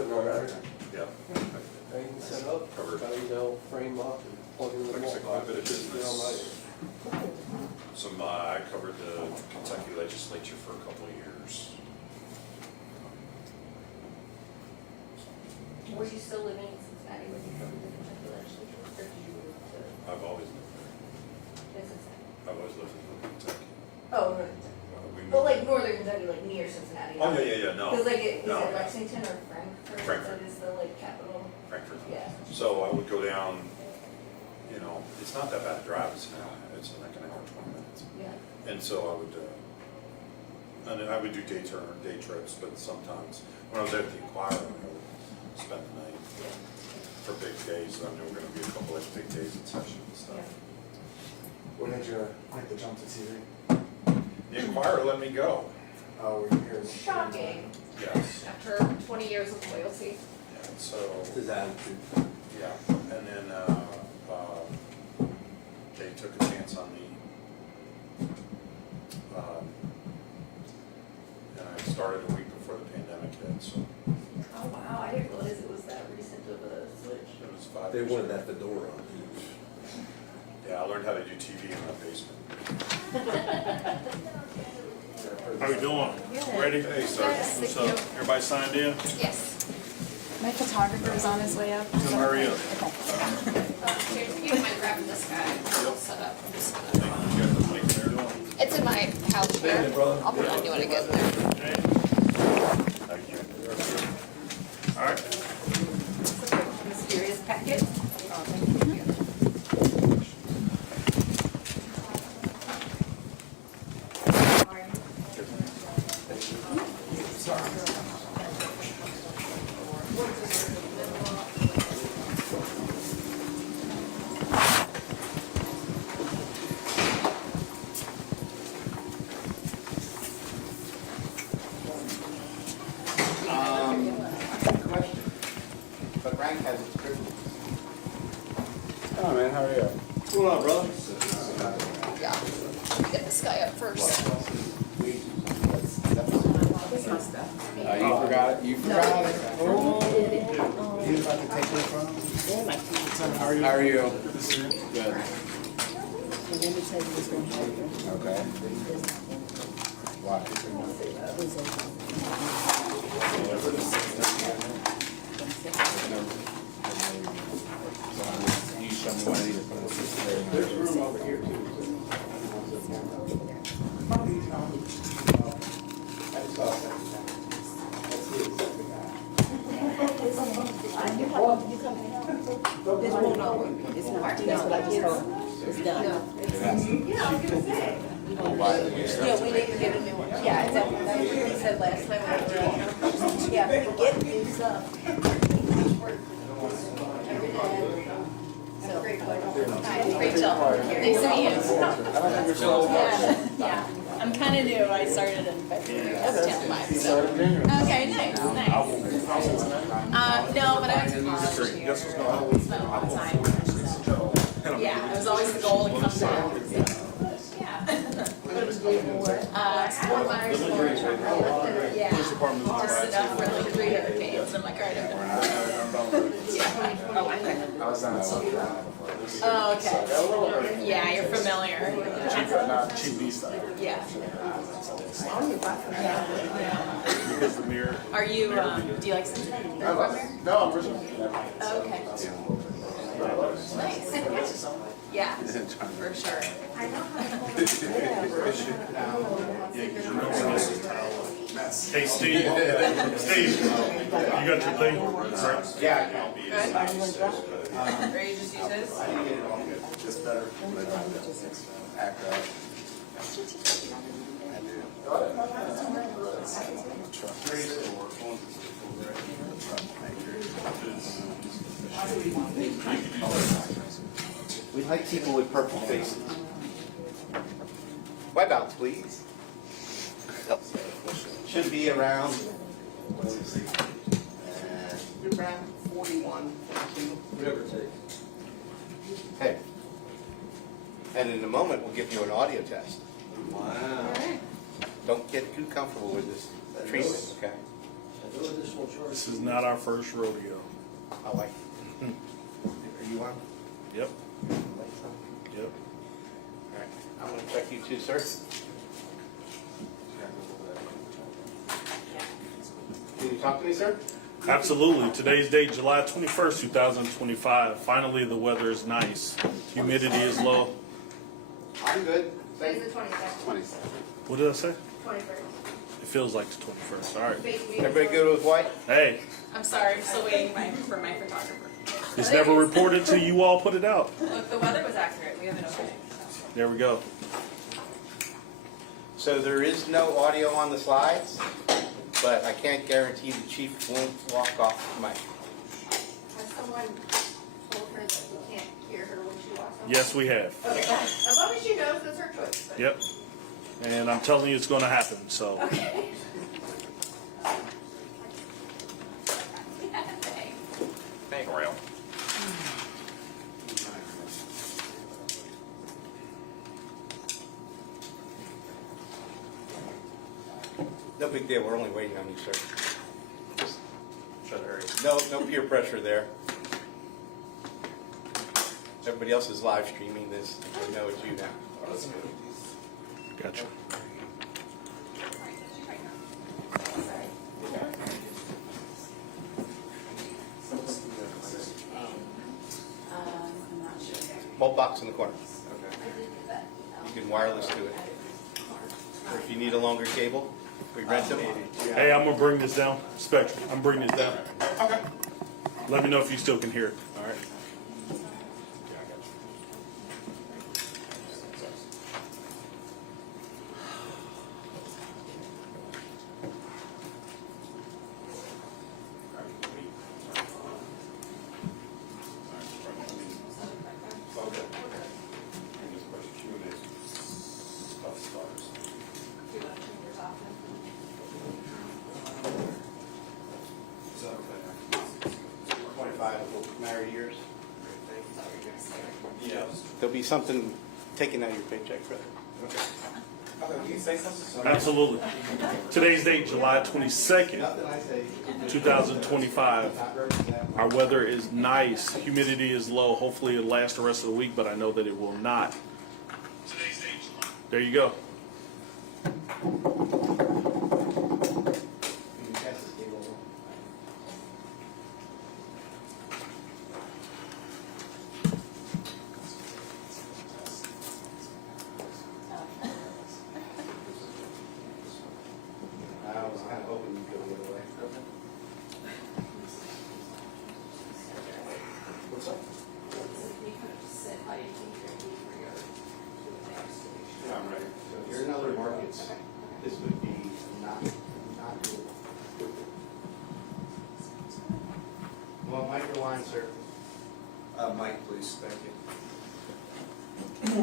Good run everything. Yeah. Everything set up, Covered. they'll frame up and plug in the Like I said, wall. quite a bit of business. I covered the Kentucky legislature for a couple of years. Were you still living in Cincinnati when you covered the Kentucky legislature, or did you move to I've always lived there. Cincinnati? I've always lived in Kentucky. Oh, northern Kentucky. We Well, moved- like northern Kentucky, like near Cincinnati. Oh, yeah, no. Because like, is No, it yeah. Lexington or Frankfurt? Frankfurt. That is the like capital? Frankfurt. Yeah. So I would go down, it's not that bad a drive, it's like an hour, 20 minutes. Yeah. And so I would do day trips, but sometimes, when I was at the Inquirer, I would spend the night for big days. I knew there were gonna be a couple of big days in session and stuff. When did you make the jump to TV? The Inquirer let me go. Oh, were you here? Shocking. Yes. After 20 years of loyalty. And so, His attitude. yeah, and then they took a chance on me. And I started a week before the pandemic hit, so Oh wow, I didn't realize it was that recent of a switch. it was 5 They years wanted ago. that fedora on. Yeah, I learned how to do TV in my basement. How we doing? Ready? Hey, sir. What's up? Everybody signed in? Yes. My photographer is on his way up. Come hurry up. Here, you mind grabbing this guy? I'll set up. I'm just gonna- You got the mic there? It's in my house here. I'll put it on you when I get there. Okay. Thank you. All right. Mysterious packet. Oh, thank you. Question, but rank has its privileges. Hello, man. How are you? What's going on, brother? Yeah. Let me get this guy up first. You forgot it. You forgot it. Oh. He's about to take it from. How are you? Good. Okay. Why? You show me one of these. There's room over here too. That's what I just heard. It's done. Yeah, I was gonna say. Yeah, we didn't get a new one. Yeah, it's up. That's what we said last time. Yeah, we get new stuff. So, hi, Rachel. Nice to meet you. Yeah, I'm kind of new. I started in February of 10-5. So. Okay, nice. No, but I went to college here. Spent a lot of time. Yeah, it was always the goal to come back. Yeah. Fort Myers, Florida. Yeah. Just enough for like 3 hurricanes. I'm like, all right, I'm done. Yeah. Oh, okay. I was on a Oh, okay. Yeah, you're familiar. cheap B stuff. Yeah. Because the mirror. Are you, do you like Cincinnati? No, I'm original. Oh, okay. Nice. Yeah, for sure. Hey, Steve. Steve, you got your thing? Yeah. Good. Ready to just use his? Just better. Act right. We like people with purple faces. Wipe outs, please. Should be around, around 41, 42. Whatever it takes. Okay. And in a moment, we'll give you an audio test. Wow. Don't get too comfortable with this treatment, okay? I know this This is not our first rodeo. I like it. Are you on? Yep, Lights on? yep. All right, I'm gonna check you too, sir. Can you talk to me, sir? Absolutely. Today's date, July 21st, 2025. Finally, the weather is nice. Humidity is low. I'm good. Today's the 22nd. What did I say? 21st. It feels like the 21st. All right. Everybody good with white? Hey, I'm sorry, I'm still waiting for my photographer. it's never reported till you all put it out. Look, the weather was accurate, we have an okay. There we go. So there is no audio on the slides, but I can't guarantee the chief won't walk off the mic. Has someone told her that we can't hear her when she walks on? Yes, we have. Okay, as long as she knows that's her choice. But- Yep. And I'm telling you, it's going to happen. So. Okay. Thank you, Rail. No big deal, we're only waiting on you, sir. Just Try to hurry. no peer pressure there. Everybody else is live streaming this. I know it's you now. Gotcha. I'm not sure. Malt box in the corner. You can wireless to it. Or if you need a longer cable, we rent them. Hey, I'm going to bring this down. Spectrum, I'm bringing this down. Okay. Let me know if you still can hear it. All right. Married years. There'll be something taken out of your paycheck, brother. Absolutely. Today's date, July 22nd, 2025. Our weather is nice. Humidity is low. Hopefully it'll last the rest of the week, but I know that it will not. There you go. I was kind of hoping you'd go the other way. What's up? Yeah, I'm ready. So if you're in other markets, this would be not doable. Well, microline, sir. Mike, please, thank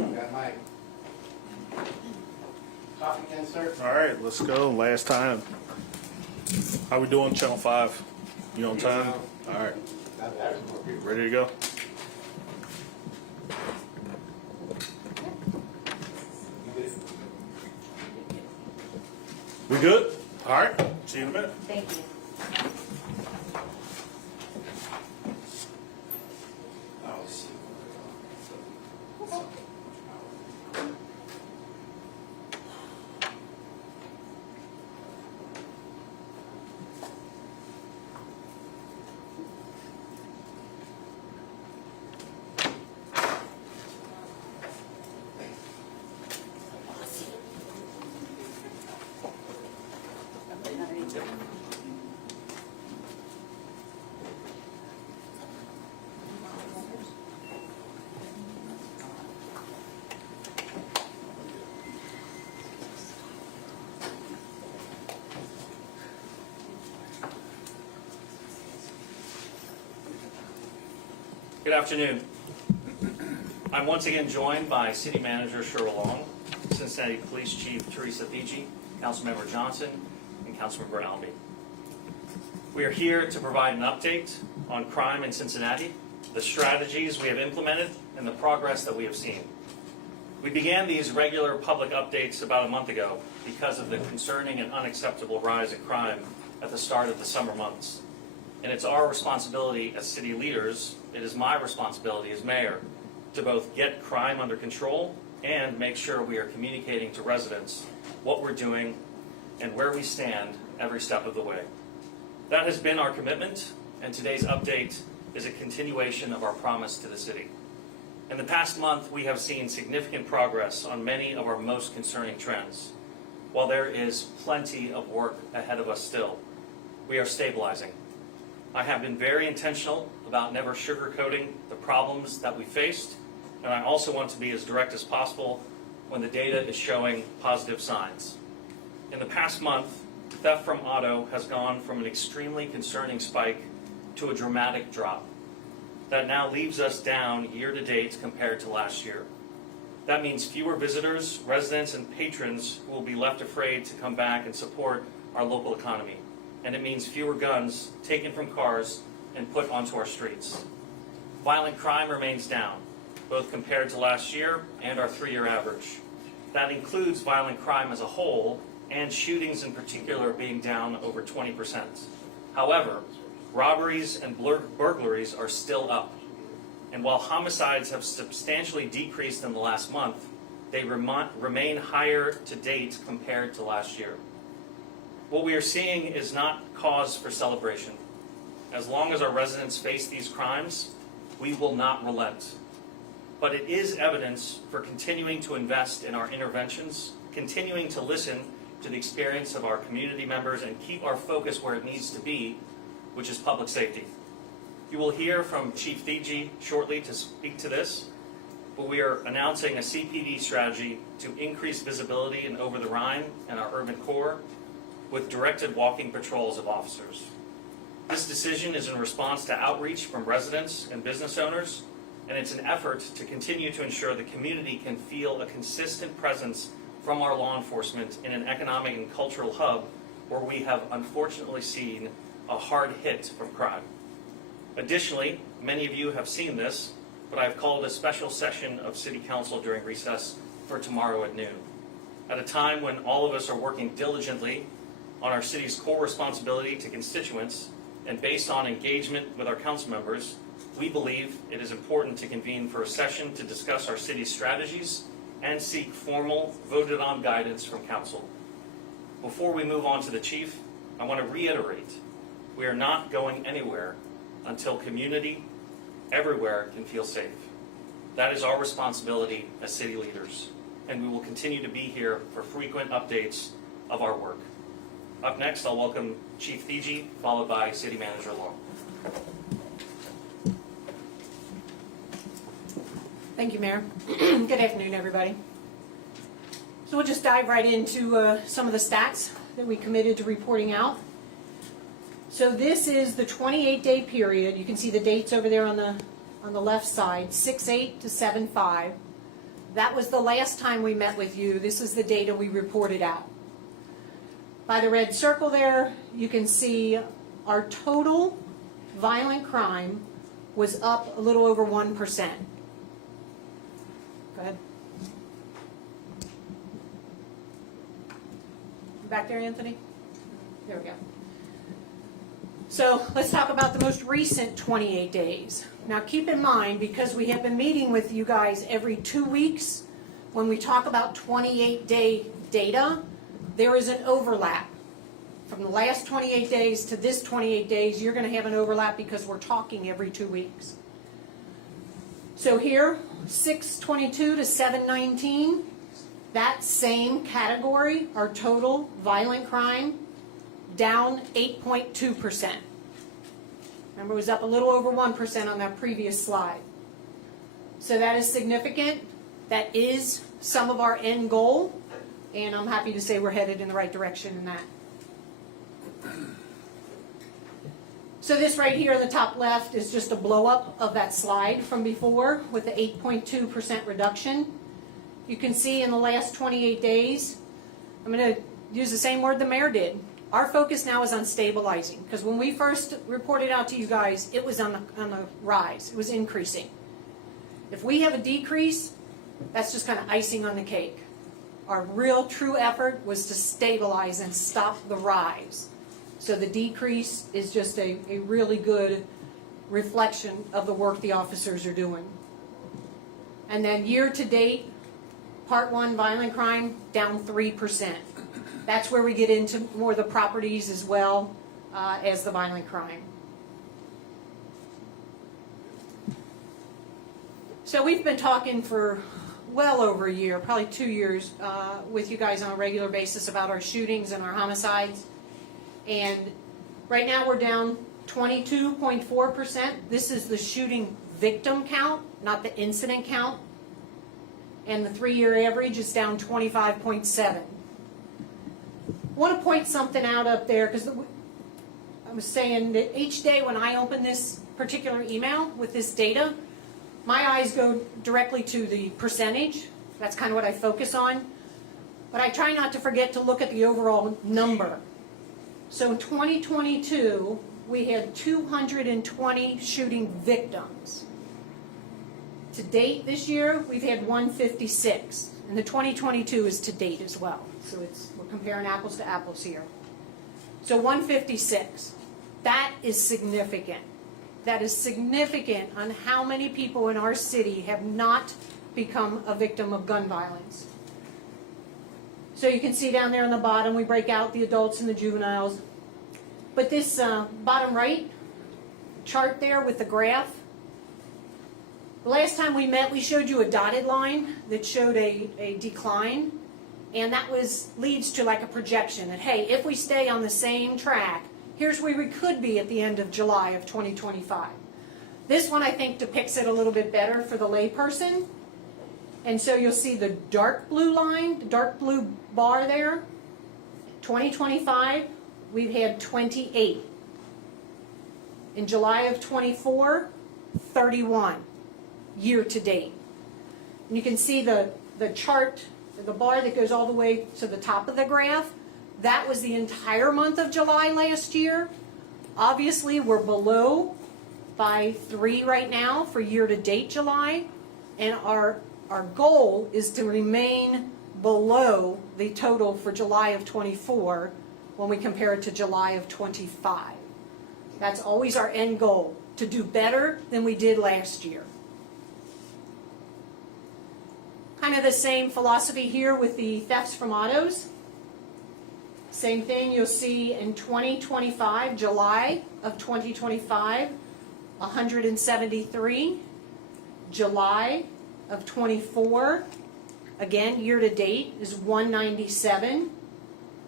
you. Got Mike. Talk again, sir. All right, let's go. Last time. How we doing, Channel 5? You on time? All right. Ready to go? We good? All right. See you in a minute. Thank you. Good afternoon. I'm once again joined by City Manager Sheryl Long, Cincinnati Police Chief Teresa Theetge, Councilmember Johnson, and Councilmember Alby. We are here to provide an update on crime in Cincinnati, the strategies we have implemented, and the progress that we have seen. We began these regular public updates about a month ago because of the concerning and unacceptable rise in crime at the start of the summer months. And it's our responsibility as city leaders, it is my responsibility as mayor, to both get crime under control and make sure we are communicating to residents what we're doing and where we stand every step of the way. That has been our commitment, and today's update is a continuation of our promise to the city. In the past month, we have seen significant progress on many of our most concerning trends. While there is plenty of work ahead of us still, we are stabilizing. I have been very intentional about never sugarcoating the problems that we faced, and I also want to be as direct as possible when the data is showing positive signs. In the past month, theft from auto has gone from an extremely concerning spike to a dramatic drop. That now leaves us down year to date compared to last year. That means fewer visitors, residents, and patrons who will be left afraid to come back and support our local economy. And it means fewer guns taken from cars and put onto our streets. Violent crime remains down, both compared to last year and our 3-year average. That includes violent crime as a whole, and shootings in particular being down over 20%. However, robberies and burglaries are still up. And while homicides have substantially decreased in the last month, they remain higher to date compared to last year. What we are seeing is not cause for celebration. As long as our residents face these crimes, we will not relent. But it is evidence for continuing to invest in our interventions, continuing to listen to the experience of our community members, and keep our focus where it needs to be, which is public safety. You will hear from Chief Theetge shortly to speak to this, but we are announcing a CPD strategy to increase visibility in Over the Rhine and our urban core with directed walking patrols of officers. This decision is in response to outreach from residents and business owners, and it's an effort to continue to ensure the community can feel a consistent presence from our law enforcement in an economic and cultural hub where we have unfortunately seen a hard hit from crime. Additionally, many of you have seen this, but I've called a special session of City Council during recess for tomorrow at noon. At a time when all of us are working diligently on our city's core responsibility to constituents, and based on engagement with our council members, we believe it is important to convene for a session to discuss our city's strategies and seek formal, voted-on guidance from council. Before we move on to the chief, I want to reiterate, we are not going anywhere until community everywhere can feel safe. That is our responsibility as city leaders, and we will continue to be here for frequent updates of our work. Up next, I'll welcome Chief Theetge, followed by City Manager Long. Thank you, Mayor. Good afternoon, everybody. So we'll just dive right into some of the stats that we committed to reporting out. So this is the 28-day period. You can see the dates over there on the left side, 6/8 to 7/5. That was the last time we met with you. This is the data we reported out. By the red circle there, you can see our total violent crime was up a little over 1%. Go ahead. Back there, Anthony? There we go. So let's talk about the most recent 28 days. Now keep in mind, because we have been meeting with you guys every 2 weeks, when we talk about 28-day data, there is an overlap. From the last 28 days to this 28 days, you're going to have an overlap because we're talking every 2 weeks. So here, 6/22 to 7/19, that same category, our total violent crime, down 8.2%. Remember, it was up a little over 1% on that previous slide. So that is significant. That is some of our end goal, and I'm happy to say we're headed in the right direction in that. So this right here in the top left is just a blow up of that slide from before with the 8.2% reduction. You can see in the last 28 days, I'm going to use the same word the mayor did. Our focus now is on stabilizing, because when we first reported out to you guys, it was on the rise. It was increasing. If we have a decrease, that's just kind of icing on the cake. Our real true effort was to stabilize and stop the rise. So the decrease is just a really good reflection of the work the officers are doing. And then year-to-date, Part 1 violent crime, down 3%. That's where we get into more of the properties as well as the violent crime. So we've been talking for well over a year, probably 2 years, with you guys on a regular basis about our shootings and our homicides. And right now we're down 22.4%. This is the shooting victim count, not the incident count. And the 3-year average is down 25.7. I want to point something out up there because I was saying that each day when I open this particular email with this data, my eyes go directly to the percentage. That's kind of what I focus on. But I try not to forget to look at the overall number. So in 2022, we had 220 shooting victims. To date this year, we've had 156. And the 2022 is to date as well. So we're comparing apples to apples here. So 156. That is significant. That is significant on how many people in our city have not become a victim of gun violence. So you can see down there on the bottom, we break out the adults and the juveniles. But this bottom right chart there with the graph, the last time we met, we showed you a dotted line that showed a decline. And that leads to like a projection that, hey, if we stay on the same track, here's where we could be at the end of July of 2025. This one, I think, depicts it a little bit better for the layperson. And so you'll see the dark blue line, the dark blue bar there. 2025, we've had 28. In July of 24, 31 year to date. And you can see the chart, the bar that goes all the way to the top of the graph. That was the entire month of July last year. Obviously, we're below by 3 right now for year-to-date July. And our goal is to remain below the total for July of 24 when we compare it to July of 25. That's always our end goal, to do better than we did last year. Kind of the same philosophy here with the thefts from autos. Same thing you'll see in 2025, July of 2025, 173. July of 24, again, year to date is 197.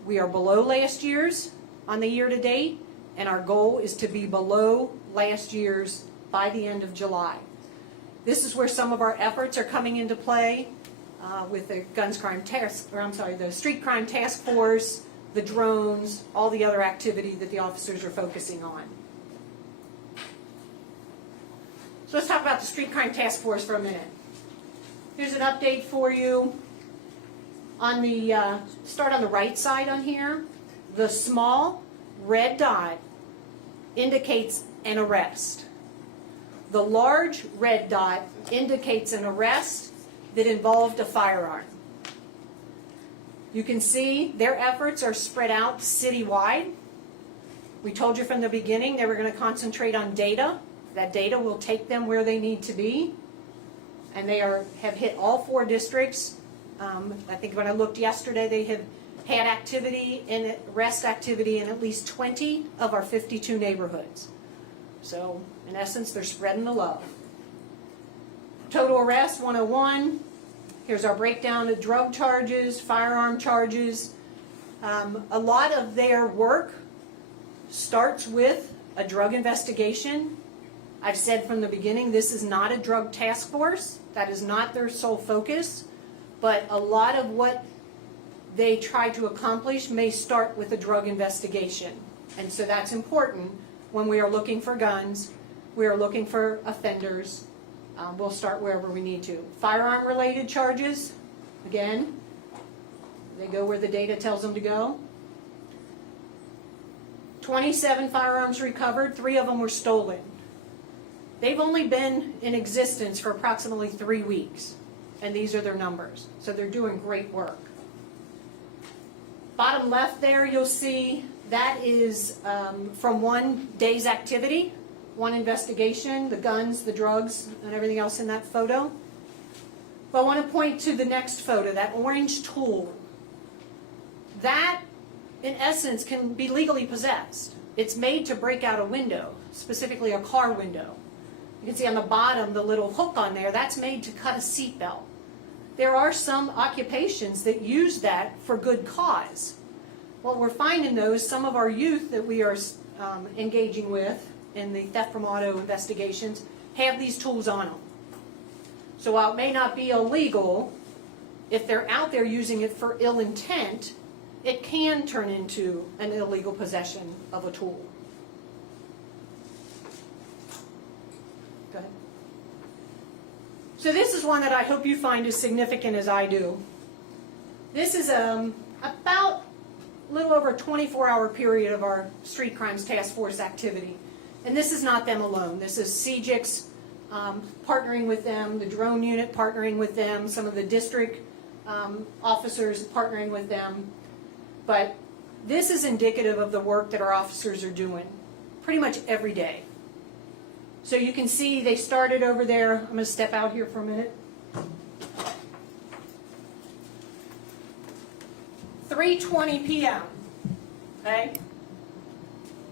We are below last year's on the year to date, and our goal is to be below last year's by the end of July. This is where some of our efforts are coming into play with the the street crime task force, the drones, all the other activity that the officers are focusing on. So let's talk about the street crime task force for a minute. Here's an update for you. On the start on the right side on here, the small red dot indicates an arrest. The large red dot indicates an arrest that involved a firearm. You can see their efforts are spread out citywide. We told you from the beginning they were going to concentrate on data. That data will take them where they need to be. And they have hit all 4 districts. I think when I looked yesterday, they have had arrest activity in at least 20 of our 52 neighborhoods. So, in essence, they're spreading the love. Total arrests, 101. Here's our breakdown of drug charges, firearm charges. A lot of their work starts with a drug investigation. I've said from the beginning, this is not a drug task force. That is not their sole focus. But a lot of what they try to accomplish may start with a drug investigation. And so that's important when we are looking for guns, we are looking for offenders. We'll start wherever we need to. Firearm-related charges, again, they go where the data tells them to go. 27 firearms recovered, 3 of them were stolen. They've only been in existence for approximately 3 weeks, and these are their numbers. So they're doing great work. Bottom left there, you'll see That is from one day's activity, one investigation, the guns, the drugs, and everything else in that photo. But I want to point to the next photo, that orange tool. That, in essence, can be legally possessed. It's made to break out a window, specifically a car window. You can see on the bottom the little hook on there, that's made to cut a seatbelt. There are some occupations that use that for good cause. What we're finding though is some of our youth that we are engaging with in the theft from auto investigations have these tools on them. So while it may not be illegal, if they're out there using it for ill intent, it can turn into an illegal possession of a tool. Go ahead. So this is one that I hope you find as significant as I do. This is about a little over a 24-hour period of our Street Crimes Task Force activity. And this is not them alone. This is CJIC's partnering with them, the drone unit partnering with them, some of the district officers partnering with them. But this is indicative of the work that our officers are doing pretty much every day. So you can see they started over there. I'm going to step out here for a minute. 3:20 p.m. Okay?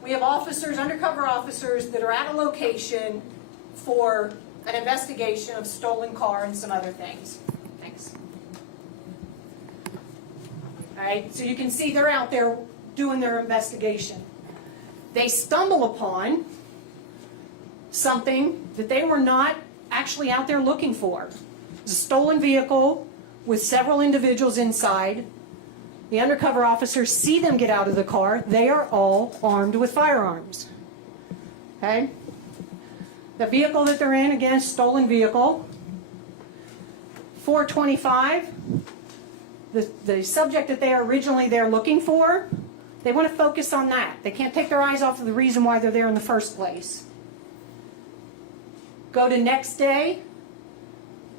We have officers, undercover officers, that are at a location for an investigation of stolen car and some other things. Thanks. All right, so you can see they're out there doing their investigation. They stumble upon something that they were not actually out there looking for. It's a stolen vehicle with several individuals inside. The undercover officers see them get out of the car. They are all armed with firearms. Okay? The vehicle that they're in, again, stolen vehicle. 425. The subject that they are originally there looking for, they want to focus on that. They can't take their eyes off of the reason why they're there in the first place. Go to next day.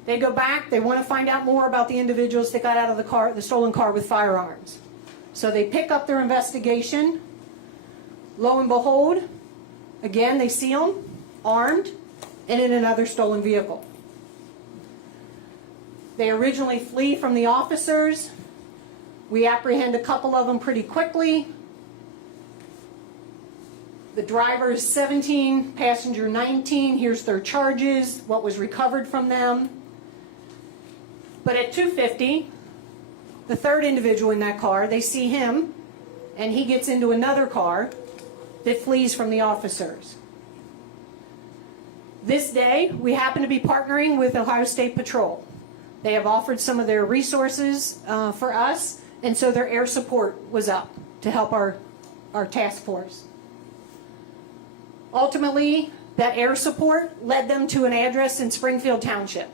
They go back, they want to find out more about the individuals that got out of the car, the stolen car with firearms. So they pick up their investigation. Lo and behold, again, they see them armed and in another stolen vehicle. They originally flee from the officers. We apprehend a couple of them pretty quickly. The driver is 17, passenger 19. Here's their charges, what was recovered from them. But at 2:50, the third individual in that car, they see him, and he gets into another car that flees from the officers. This day, we happen to be partnering with Ohio State Patrol. They have offered some of their resources for us, and so their air support was up to help our task force. Ultimately, that air support led them to an address in Springfield Township.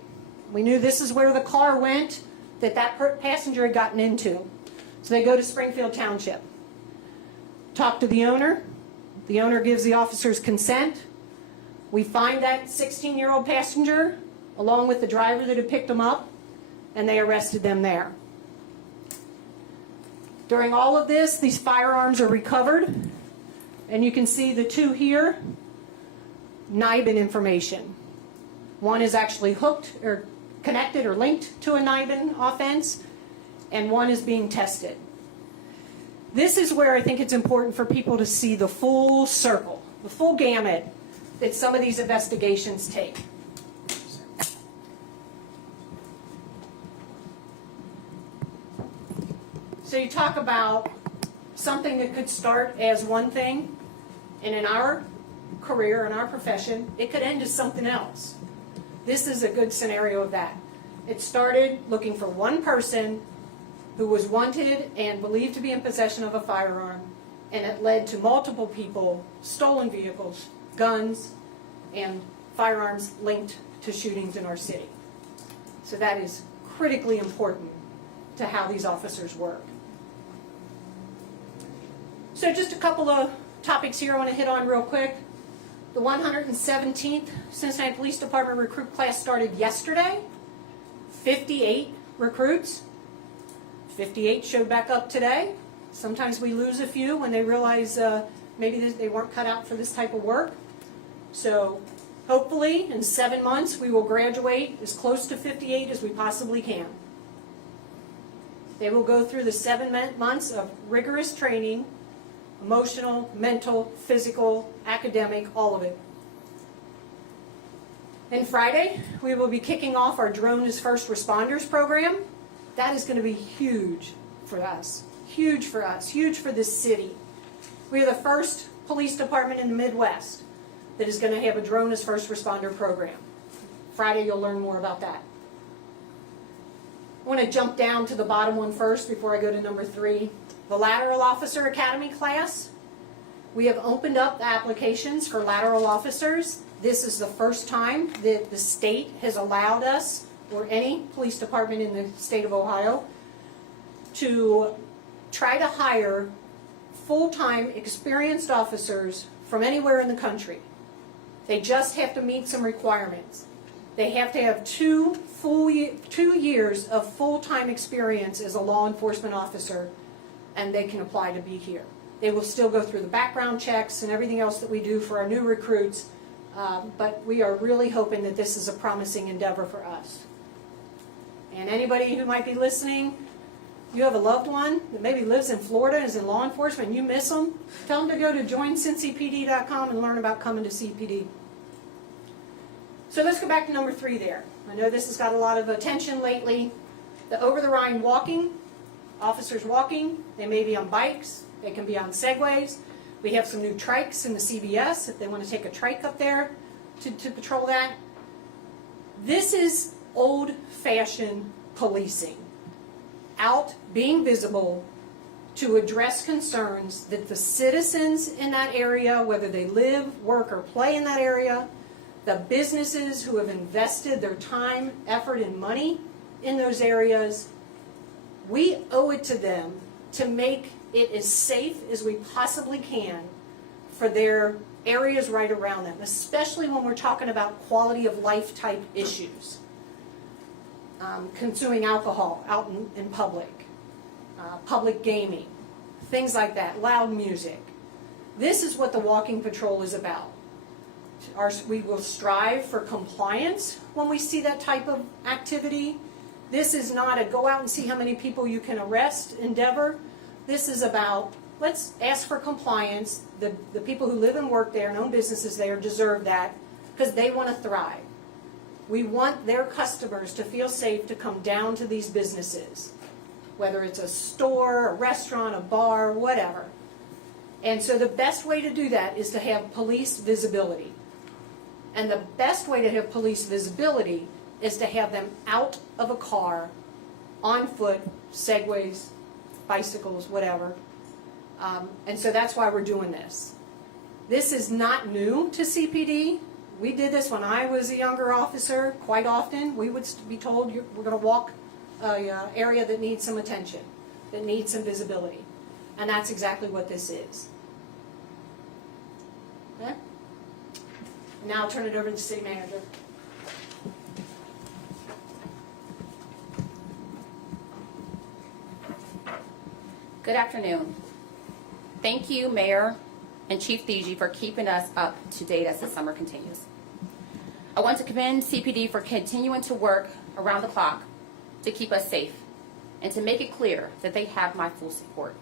We knew this is where the car went that passenger had gotten into. So they go to Springfield Township. Talk to the owner. The owner gives the officers consent. We find that 16-year-old passenger along with the driver that had picked them up, and they arrested them there. During all of this, these firearms are recovered, and you can see the two here, NIBIN information. One is actually hooked or connected or linked to a NIBIN offense, and one is being tested. This is where I think it's important for people to see the full circle, the full gamut that some of these investigations take. So you talk about something that could start as one thing, and in our career, in our profession, it could end as something else. This is a good scenario of that. It started looking for one person who was wanted and believed to be in possession of a firearm, and it led to multiple people, stolen vehicles, guns, and firearms linked to shootings in our city. So that is critically important to how these officers work. So just a couple of topics here I want to hit on real quick. The 117th Cincinnati Police Department recruit class started yesterday. 58 recruits. 58 showed back up today. Sometimes we lose a few when they realize maybe they weren't cut out for this type of work. So hopefully in 7 months we will graduate as close to 58 as we possibly can. They will go through the 7 months of rigorous training, emotional, mental, physical, academic, all of it. And Friday, we will be kicking off our Drone as First Responders program. That is going to be huge for us, huge for us, huge for this city. We are the first police department in the Midwest that is going to have a Drone as First Responder program. Friday, you'll learn more about that. I want to jump down to the bottom one first before I go to number 3. The Lateral Officer Academy class. We have opened up the applications for lateral officers. This is the first time that the state has allowed us, or any police department in the state of Ohio, to try to hire full-time experienced officers from anywhere in the country. They just have to meet some requirements. They have to have 2 years of full-time experience as a law enforcement officer, and they can apply to be here. They will still go through the background checks and everything else that we do for our new recruits, but we are really hoping that this is a promising endeavor for us. And anybody who might be listening, you have a loved one that maybe lives in Florida and is in law enforcement and you miss them, tell them to go to joincincypd.com and learn about coming to CPD. So let's go back to number 3 there. I know this has got a lot of attention lately. The over-the-Rhine walking, officers walking, they may be on bikes, they can be on segways. We have some new trikes in the CBS if they want to take a trike up there to patrol that. This is old-fashioned policing. Out, being visible, to address concerns that the citizens in that area, whether they live, work, or play in that area, the businesses who have invested their time, effort, and money in those areas, we owe it to them to make it as safe as we possibly can for their areas right around them, especially when we're talking about quality of life type issues. Consuming alcohol out in public, public gaming, things like that, loud music. This is what the walking patrol is about. We will strive for compliance when we see that type of activity. This is not a go out and see how many people you can arrest endeavor. This is about, let's ask for compliance. The people who live and work there and own businesses there deserve that because they want to thrive. We want their customers to feel safe to come down to these businesses, whether it's a store, a restaurant, a bar, whatever. And so the best way to do that is to have police visibility. And the best way to have police visibility is to have them out of a car, on foot, segways, bicycles, whatever. And so that's why we're doing this. This is not new to CPD. We did this when I was a younger officer quite often. We would be told we're going to walk an area that needs some attention, that needs some visibility. And that's exactly what this is. Okay? Now I'll turn it over to the city manager. Good afternoon. Thank you, Mayor and Chief Theetge, for keeping us up to date as the summer continues. I want to commend CPD for continuing to work around the clock to keep us safe and to make it clear that they have my full support.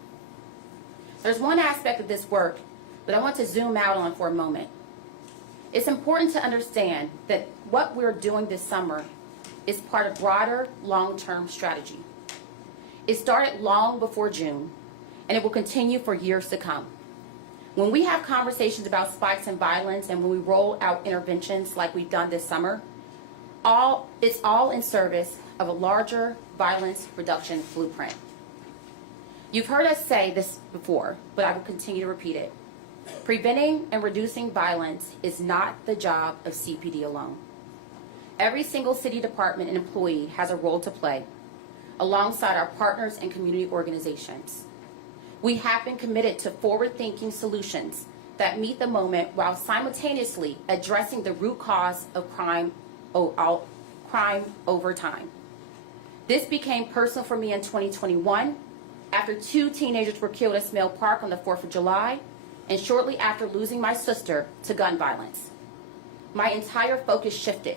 There's one aspect of this work that I want to zoom out on for a moment. It's important to understand that what we're doing this summer is part of broader long-term strategy. It started long before June, and it will continue for years to come. When we have conversations about spikes in violence and when we roll out interventions like we've done this summer, it's all in service of a larger violence reduction blueprint. You've heard us say this before, but I will continue to repeat it. Preventing and reducing violence is not the job of CPD alone. Every single city department and employee has a role to play, alongside our partners and community organizations. We have been committed to forward-thinking solutions that meet the moment while simultaneously addressing the root cause of crime over time. This became personal for me in 2021 after 2 teenagers were killed at Smale Park on the 4th of July, and shortly after losing my sister to gun violence. My entire focus shifted.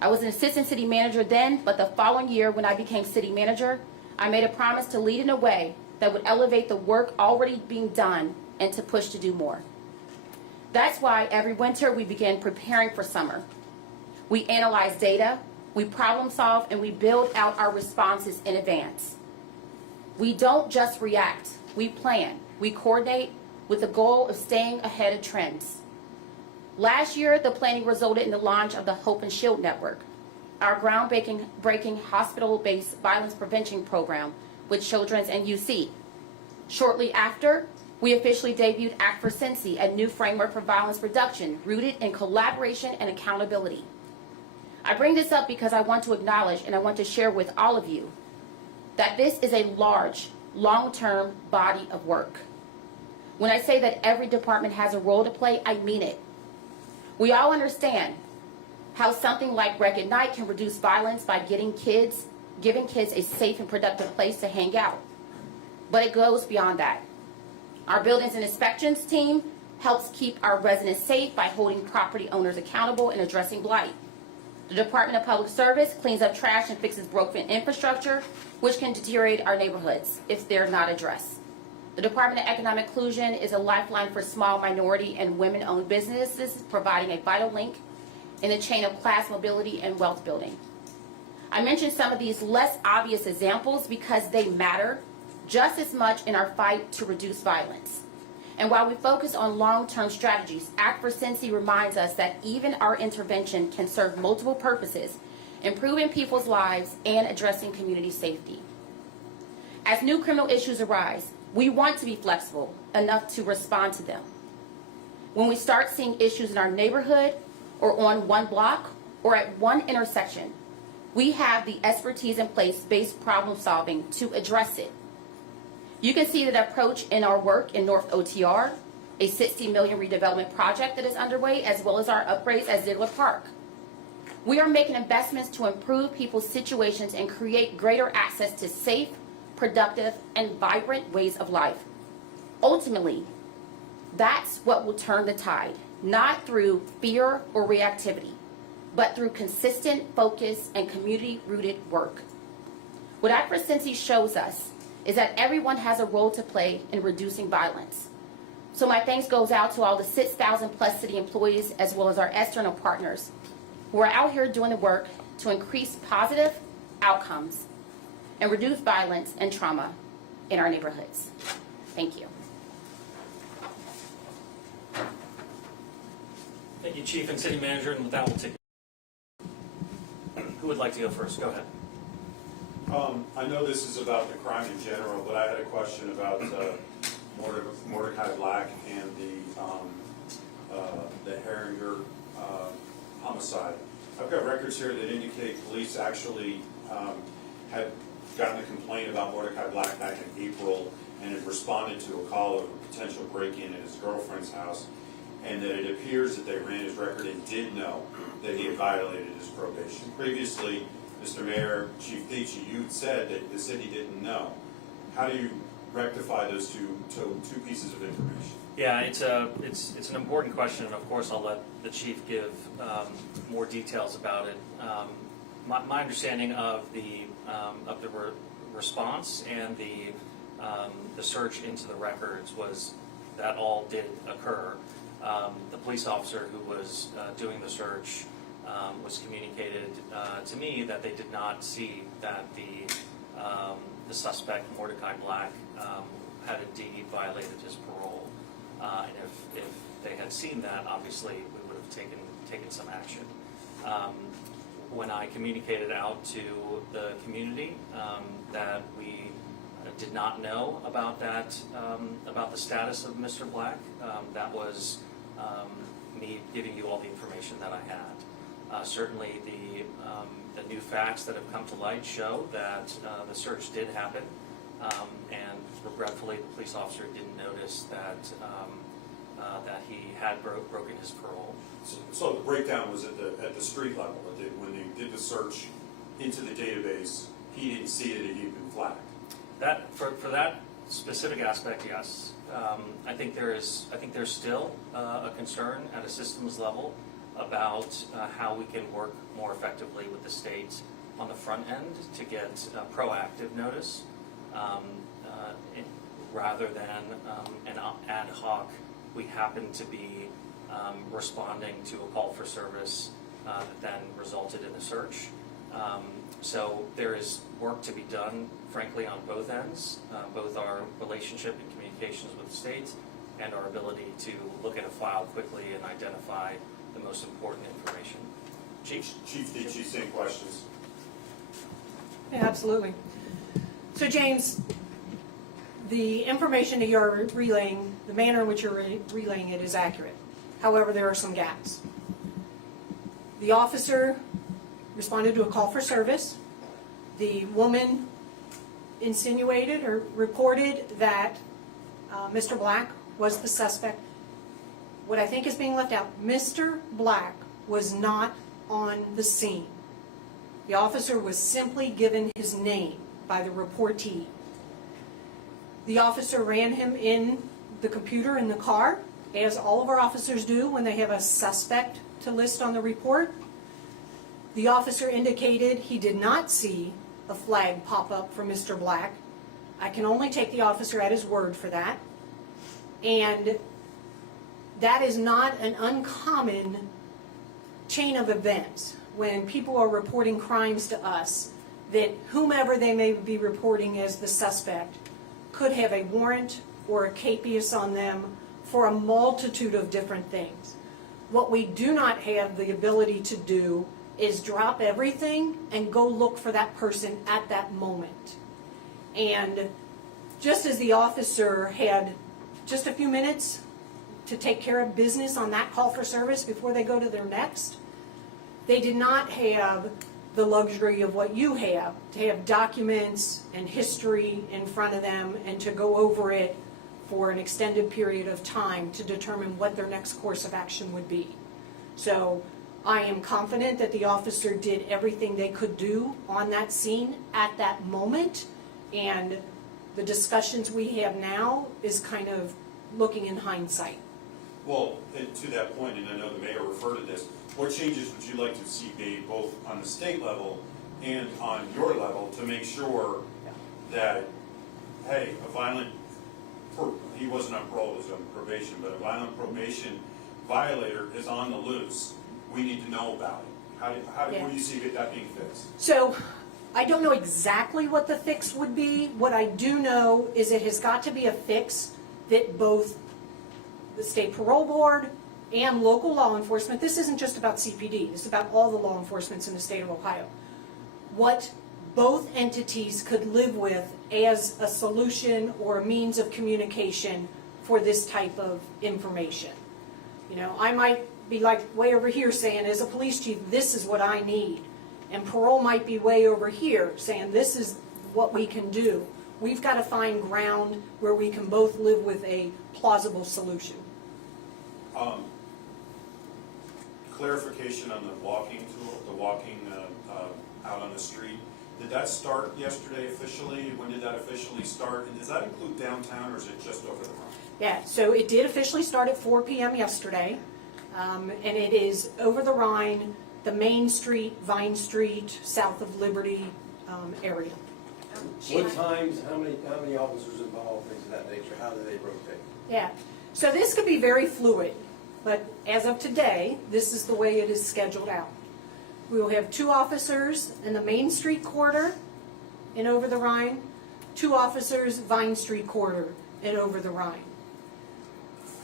I was an assistant city manager then, but the following year when I became city manager, I made a promise to lead in a way that would elevate the work already being done and to push to do more. That's why every winter we began preparing for summer. We analyze data, we problem solve, and we build out our responses in advance. We don't just react, we plan, we coordinate with the goal of staying ahead of trends. Last year, the planning resulted in the launch of the Hope and Shield Network, our groundbreaking hospital-based violence prevention program with Children's and UC. Shortly after, we officially debuted Act for Cincy, a new framework for violence reduction rooted in collaboration and accountability. I bring this up because I want to acknowledge and I want to share with all of you that this is a large, long-term body of work. When I say that every department has a role to play, I mean it. We all understand how something like Rec at Night can reduce violence by giving kids a safe and productive place to hang out. But it goes beyond that. Our buildings and inspections team helps keep our residents safe by holding property owners accountable and addressing blight. The Department of Public Service cleans up trash and fixes broken infrastructure, which can deteriorate our neighborhoods if they're not addressed. The Department of Economic Inclusion is a lifeline for small minority and women-owned businesses, providing a vital link in the chain of class mobility and wealth building. I mentioned some of these less obvious examples because they matter just as much in our fight to reduce violence. And while we focus on long-term strategies, Act for Cincy reminds us that even our intervention can serve multiple purposes, improving people's lives and addressing community safety. As new criminal issues arise, we want to be flexible enough to respond to them. When we start seeing issues in our neighborhood or on one block or at one intersection, we have the expertise in place based problem solving to address it. You can see that approach in our work in North OTR, a $60 million redevelopment project that is underway, as well as our upgrades at Ziegler Park. We are making investments to improve people's situations and create greater access to safe, productive, and vibrant ways of life. Ultimately, that's what will turn the tide, not through fear or reactivity, but through consistent focus and community-rooted work. What Act for Cincy shows us is that everyone has a role to play in reducing violence. So my thanks goes out to all the 6,000 plus city employees as well as our external partners who are out here doing the work to increase positive outcomes and reduce violence and trauma in our neighborhoods. Thank you. Thank you, Chief and City Manager, and with that, we'll take. Who would like to go first? Go ahead. I know this is about the crime in general, but I had a question about Mordecai Black and the Herringer homicide. I've got records here that indicate police actually had gotten a complaint about Mordecai Black back in April and had responded to a call of a potential break-in at his girlfriend's house, and that it appears that they ran his record and did know that he had violated his probation. Previously, Mr. Mayor, Chief Theetge, you said that the city didn't know. How do you rectify those two pieces of information? Yeah, it's an important question, and of course I'll let the chief give more details about it. My understanding of the response and the search into the records was that all did occur. The police officer who was doing the search was communicated to me that they did not see that the suspect, Mordecai Black, had indeed violated his parole. And if they had seen that, obviously we would have taken some action. When I communicated out to the community that we did not know about that, about the status of Mr. Black, that was me giving you all the information that I had. Certainly the new facts that have come to light show that the search did happen, and regretfully the police officer didn't notice that he had broken his parole. So the breakdown was at the street level. When they did the search into the database, he didn't see it, and he'd been flagged. That, for that specific aspect, yes. I think there's still a concern at a systems level about how we can work more effectively with the state on the front end to get proactive notice rather than an ad hoc, we happen to be responding to a call for service that then resulted in a search. So there is work to be done, frankly, on both ends, both our relationship and communications with the state and our ability to look at a file quickly and identify the most important information. Chief? Chief Theetge, same questions. Yeah, absolutely. So James, the information that you're relaying, the manner in which you're relaying it is accurate. However, there are some gaps. The officer responded to a call for service. The woman insinuated or reported that Mr. Black was the suspect. What I think is being left out, Mr. Black was not on the scene. The officer was simply given his name by the reportee. The officer ran him in the computer in the car, as all of our officers do when they have a suspect to list on the report. The officer indicated he did not see a flag pop up for Mr. Black. I can only take the officer at his word for that. And that is not an uncommon chain of events when people are reporting crimes to us, that whomever they may be reporting as the suspect could have a warrant or a capias on them for a multitude of different things. What we do not have the ability to do is drop everything and go look for that person at that moment. And just as the officer had just a few minutes to take care of business on that call for service before they go to their next, they did not have the luxury of what you have, to have documents and history in front of them and to go over it for an extended period of time to determine what their next course of action would be. So I am confident that the officer did everything they could do on that scene at that moment, and the discussions we have now is kind of looking in hindsight. Well, and to that point, and I know the mayor referred to this, what changes would you like to see made both on the state level and on your level to make sure that, hey, he wasn't on parole, he was on probation, but a violent probation violator is on the loose. We need to know about it. What do you see that being fixed? So I don't know exactly what the fix would be. What I do know is it has got to be a fix that both the state parole board and local law enforcement, this isn't just about CPD, this is about all the law enforcements in the state of Ohio, what both entities could live with as a solution or a means of communication for this type of information. You know, I might be like way over here saying, as a police chief, this is what I need. And parole might be way over here saying, this is what we can do. We've got to find ground where we can both live with a plausible solution. Clarification on the walking tool, the walking out on the street. Did that start yesterday officially? When did that officially start? And does that include downtown, or is it just over the Rhine? Yeah, so it did officially start at 4 p.m. yesterday, and it is over the Rhine, the Main Street, Vine Street, south of Liberty area. What times, how many officers involved, things of that nature, how do they rotate? Yeah, so this could be very fluid, but as of today, this is the way it is scheduled out. We will have 2 officers in the Main Street corridor and over the Rhine, 2 officers Vine Street corridor and over the Rhine.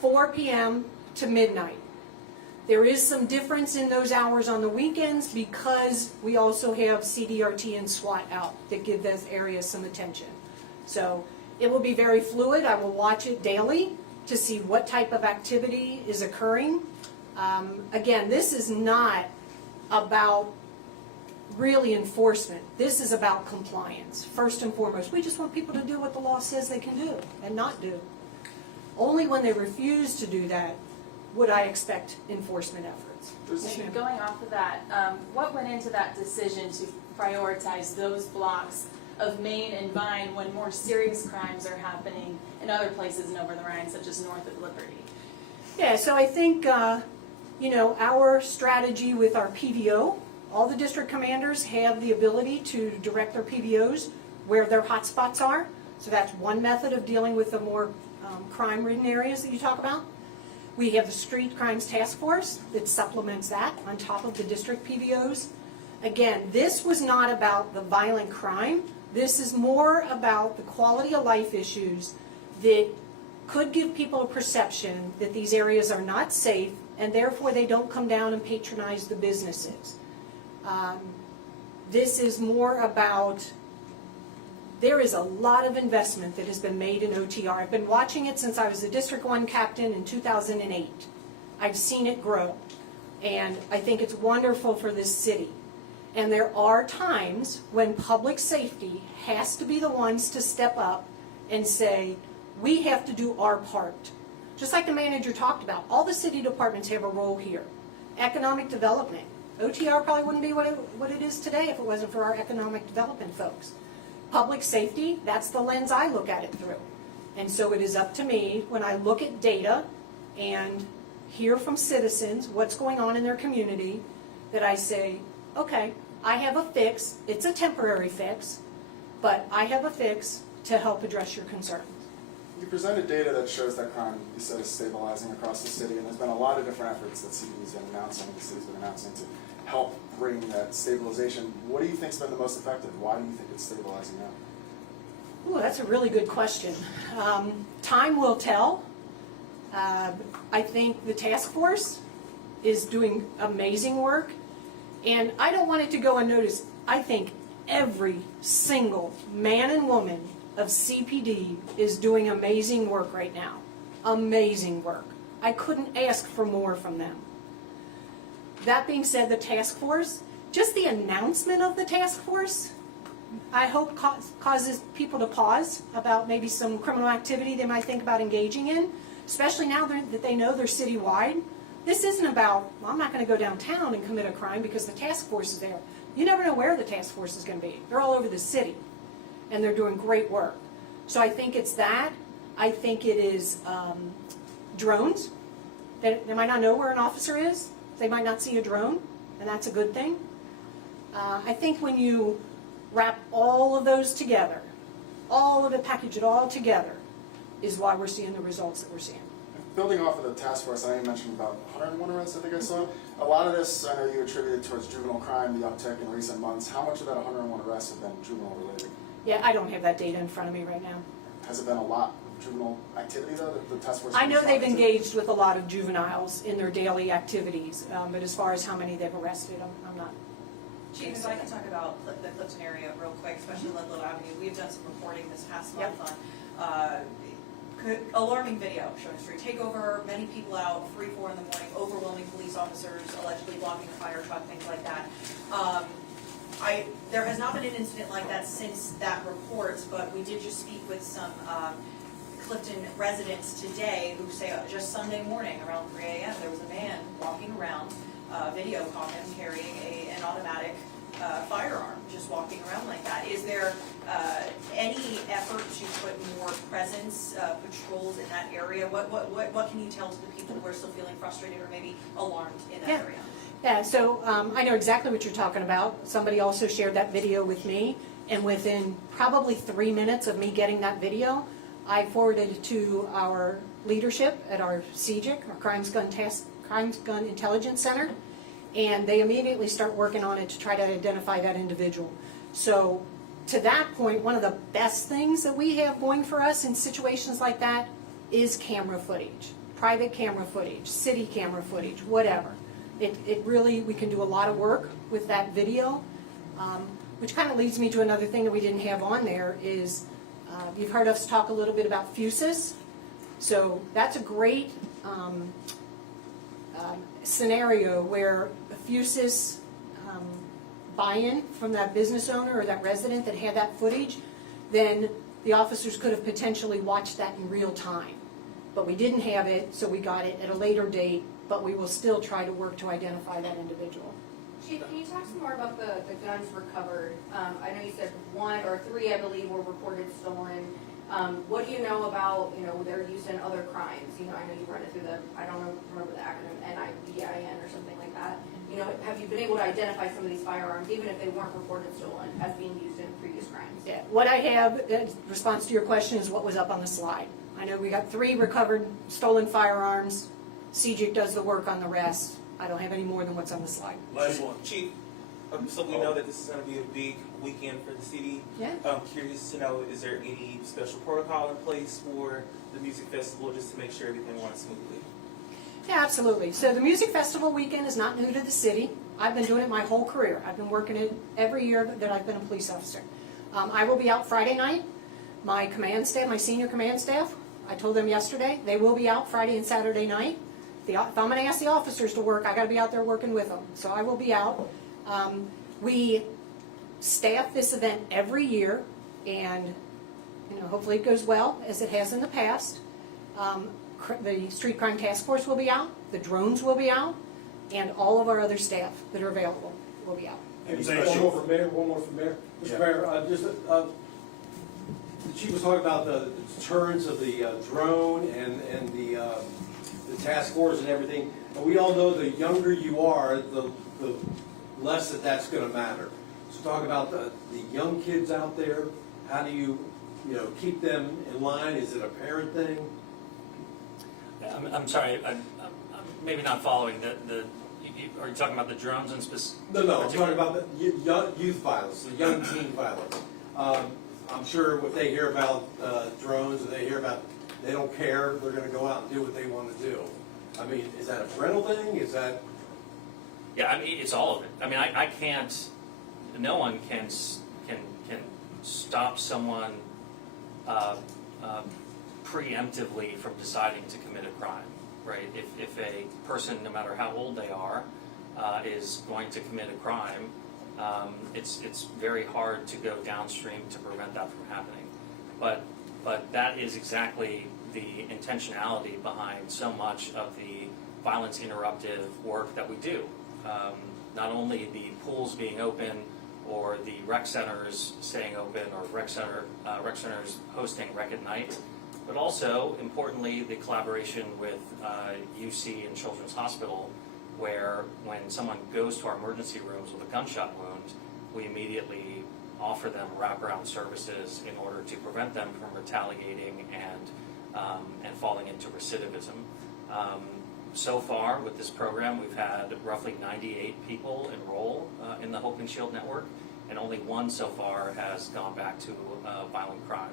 4 p.m. to midnight. There is some difference in those hours on the weekends because we also have CDRT and SWAT out that give those areas some attention. So it will be very fluid. I will watch it daily to see what type of activity is occurring. Again, this is not about really enforcement. This is about compliance, first and foremost. We just want people to do what the law says they can do and not do. Only when they refuse to do that would I expect enforcement efforts. And going off of that, what went into that decision to prioritize those blocks of Main and Vine when more serious crimes are happening in other places and over the Rhine, such as north of Liberty? Yeah, so I think, our strategy with our PVO, all the district commanders have the ability to direct their PVOs where their hotspots are. So that's one method of dealing with the more crime-ridden areas that you talk about. We have the Street Crimes Task Force that supplements that on top of the district PVOs. Again, this was not about the violent crime. This is more about the quality of life issues that could give people a perception that these areas are not safe and therefore they don't come down and patronize the businesses. This is more about, there is a lot of investment that has been made in OTR. I've been watching it since I was a District 1 captain in 2008. I've seen it grow, and I think it's wonderful for this city. And there are times when public safety has to be the ones to step up and say, we have to do our part. Just like the manager talked about, all the city departments have a role here. Economic development. OTR probably wouldn't be what it is today if it wasn't for our economic development folks. Public safety, that's the lens I look at it through. And so it is up to me when I look at data and hear from citizens what's going on in their community that I say, okay, I have a fix. It's a temporary fix, but I have a fix to help address your concerns. You presented data that shows that crime, you said, is stabilizing across the city, and there's been a lot of different efforts that CPD's been announcing, the city's been announcing to help bring that stabilization. What do you think's been the most effective? Why do you think it's stabilizing now? Ooh, that's a really good question. Time will tell. I think the task force is doing amazing work, and I don't want it to go unnoticed. I think every single man and woman of CPD is doing amazing work right now. Amazing work. I couldn't ask for more from them. That being said, the task force, just the announcement of the task force, I hope causes people to pause about maybe some criminal activity they might think about engaging in, especially now that they know they're citywide. This isn't about, well, I'm not going to go downtown and commit a crime because the task force is there. You never know where the task force is going to be. They're all over the city, and they're doing great work. So I think it's that. I think it is drones. They might not know where an officer is. They might not see a drone, and that's a good thing. I think when you wrap all of those together, all of it, package it all together, is why we're seeing the results that we're seeing. Building off of the task force, I know you mentioned about 101 arrests, I think I saw. A lot of this, I know you attributed towards juvenile crime, the uptick in recent months. How much of that 101 arrests have been juvenile related? Yeah, I don't have that data in front of me right now. Has it been a lot of juvenile activity, though, that the task force? I know they've engaged with a lot of juveniles in their daily activities, but as far as how many they've arrested, I'm not. Chief, if I can talk about the Clifton area real quick, especially Ludlow Avenue. We've done some reporting this past month on alarming video showing street takeover, many people out, 3, 4 in the morning, overwhelming police officers, allegedly blocking a fire truck, things like that. There has not been an incident like that since that report, but we did just speak with some Clifton residents today who say just Sunday morning around 3 a.m. there was a man walking around, video caught him carrying an automatic firearm, just walking around like that. Is there any effort to put more presence, patrols in that area? What can you tell to the people who are still feeling frustrated or maybe alarmed in that area? Yeah, so I know exactly what you're talking about. Somebody also shared that video with me, and within probably 3 minutes of me getting that video, I forwarded it to our leadership at our CGIC, our Crimes Gun Intelligence Center, and they immediately start working on it to try to identify that individual. So to that point, one of the best things that we have going for us in situations like that is camera footage, private camera footage, city camera footage, whatever. It really, we can do a lot of work with that video, which kind of leads me to another thing that we didn't have on there is, you've heard us talk a little bit about FUSIS. So that's a great scenario where a FUSIS buy-in from that business owner or that resident that had that footage, then the officers could have potentially watched that in real time. But we didn't have it, so we got it at a later date, but we will still try to work to identify that individual. Chief, can you talk some more about the guns recovered? I know you said 1 or 3, I believe, were reported stolen. What do you know about, their use in other crimes? I know you run it through I don't remember the acronym, NIBIN or something like that. Have you been able to identify some of these firearms, even if they weren't reported stolen, as being used in previous crimes? Yeah, what I have, in response to your question, is what was up on the slide. I know we got 3 recovered stolen firearms. CJIC does the work on the rest. I don't have any more than what's on the slide. Last one. Chief, so we know that this is going to be a big weekend for the city. Yeah. I'm curious to know, is there any special protocol in place for the music festival just to make sure everything runs smoothly? Yeah, absolutely. So the Music Festival weekend is not new to the city. I've been doing it my whole career. I've been working it every year that I've been a police officer. I will be out Friday night. My command staff, my senior command staff, I told them yesterday, they will be out Friday and Saturday night. If I'm going to ask the officers to work, I got to be out there working with them. So I will be out. We staff this event every year, and hopefully it goes well as it has in the past. The Street Crime Task Force will be out, the drones will be out, and all of our other staff that are available will be out. Maybe one more for Mayor, Mr. Mayor, the chief was talking about the deterrence of the drone and the task force and everything. And we all know the younger you are, the less that's going to matter. So talk about the young kids out there. How do you keep them in line? Is it a parent thing? I'm sorry, I'm maybe not following. Are you talking about the drones and specific? No, I'm talking about the youth violence, the young teen violence. I'm sure if they hear about drones, or they hear about, they don't care, they're going to go out and do what they want to do. I mean, is that a parental thing? Is that? Yeah, I mean, it's all of it. I mean, I can't, no one can stop someone preemptively from deciding to commit a crime, right? If a person, no matter how old they are, is going to commit a crime, it's very hard to go downstream to prevent that from happening. But that is exactly the intentionality behind so much of the violence interruptive work that we do. Not only the pools being open, or the rec centers staying open, or rec centers hosting Rec at Night, but also, importantly, the collaboration with UC and Children's Hospital, where when someone goes to our emergency rooms with a gunshot wound, we immediately offer them wraparound services in order to prevent them from retaliating and falling into recidivism. So far with this program, we've had roughly 98 people enroll in the Hope and Shield Network, and only 1 so far has gone back to violent crime.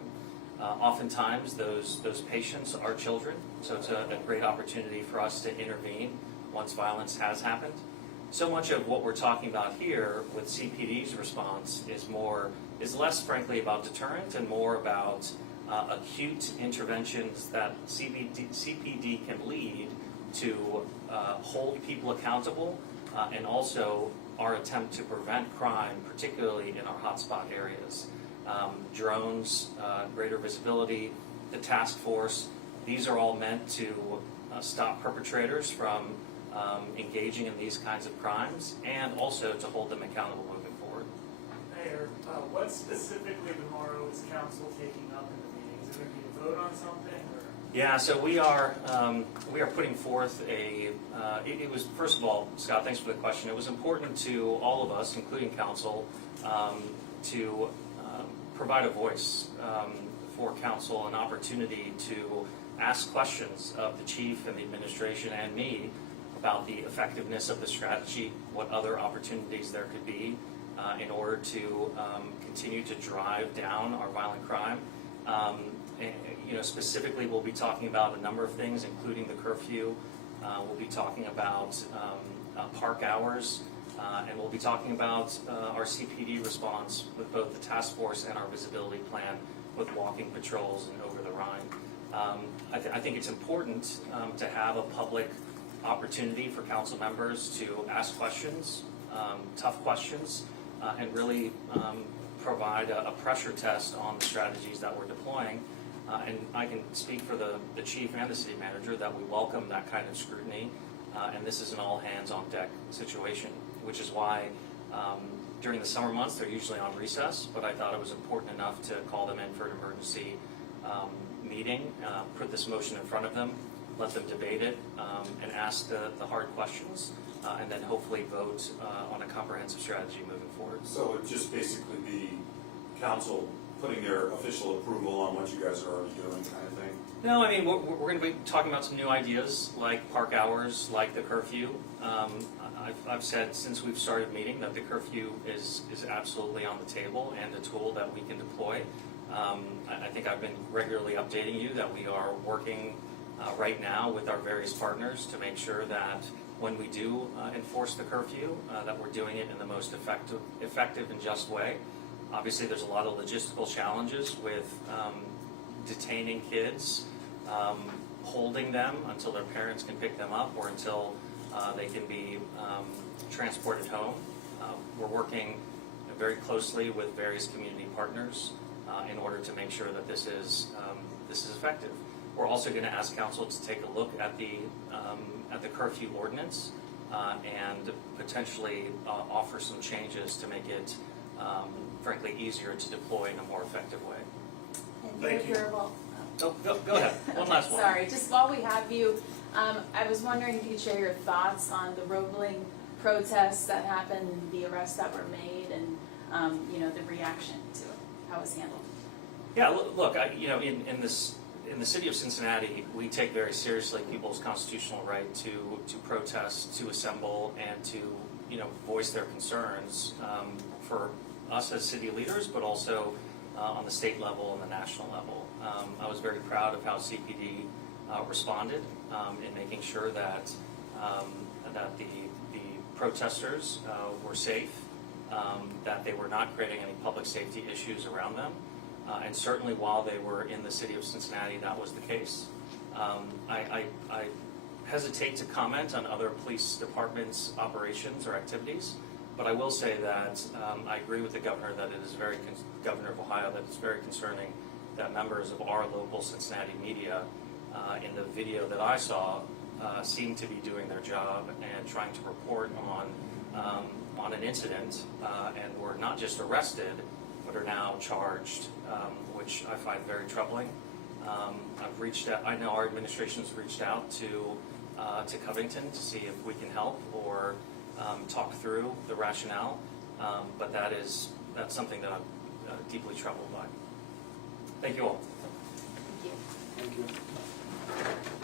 Oftentimes, those patients are children, so it's a great opportunity for us to intervene once violence has happened. So much of what we're talking about here with CPD's response is less, frankly, about deterrent and more about acute interventions that CPD can lead to hold people accountable, and also our attempt to prevent crime, particularly in our hotspot areas. Drones, greater visibility, the task force, these are all meant to stop perpetrators from engaging in these kinds of crimes, and also to hold them accountable moving forward. Mayor, what specifically tomorrow is council taking up in the meeting? Is it going to be a vote on something? Or? Yeah, so we are putting forth it was, first of all, Scott, thanks for the question. It was important to all of us, including council, to provide a voice for council, an opportunity to ask questions of the chief and the administration and me about the effectiveness of the strategy, what other opportunities there could be in order to continue to drive down our violent crime. Specifically, we'll be talking about a number of things, including the curfew. We'll be talking about park hours, and we'll be talking about our CPD response with both the task force and our visibility plan with walking patrols and over the Rhine. I think it's important to have a public opportunity for council members to ask questions, tough questions, and really provide a pressure test on the strategies that we're deploying. And I can speak for the chief and the city manager that we welcome that kind of scrutiny, and this is an all hands on deck situation. which is why during the summer months, they're usually on recess, but I thought it was important enough to call them in for an emergency meeting, put this motion in front of them, let them debate it, and ask the hard questions, and then hopefully vote on a comprehensive strategy moving forward. So it would just basically be council putting their official approval on what you guys are already doing kind of thing? No, I mean, we're going to be talking about some new ideas, like park hours, like the curfew. I've said since we've started meeting that the curfew is absolutely on the table and a tool that we can deploy. I think I've been regularly updating you that we are working right now with our various partners to make sure that when we do enforce the curfew, that we're doing it in the most effective and just way. Obviously, there's a lot of logistical challenges with detaining kids, holding them until their parents can pick them up or until they can be transported home. We're working very closely with various community partners in order to make sure that this is effective. We're also going to ask council to take a look at the curfew ordinance and potentially offer some changes to make it frankly easier to deploy in a more effective way. And Thank you. Pureval. Oh, go ahead. One last one. Sorry, just while we have you, I was wondering if you could share your thoughts on the Roebling protests that happened, and the arrests that were made, and the reaction to it, how it was handled. Yeah, look, in the city of Cincinnati, we take very seriously people's constitutional right to protest, to assemble, and to voice their concerns for us as city leaders, but also on the state level and the national level. I was very proud of how CPD responded in making sure that the protesters were safe, that they were not creating any public safety issues around them, and certainly while they were in the city of Cincinnati, that was the case. I hesitate to comment on other police departments' operations or activities, but I will say that I agree with the governor that it is Governor of Ohio, that it's very concerning that members of our local Cincinnati media in the video that I saw seem to be doing their job and trying to report on an incident and were not just arrested but are now charged, which I find very troubling. I've reached out, I know our administration's reached out to Covington to see if we can help or talk through the rationale, but that's something that I'm deeply troubled by. Thank you all. Thank you. Thank you.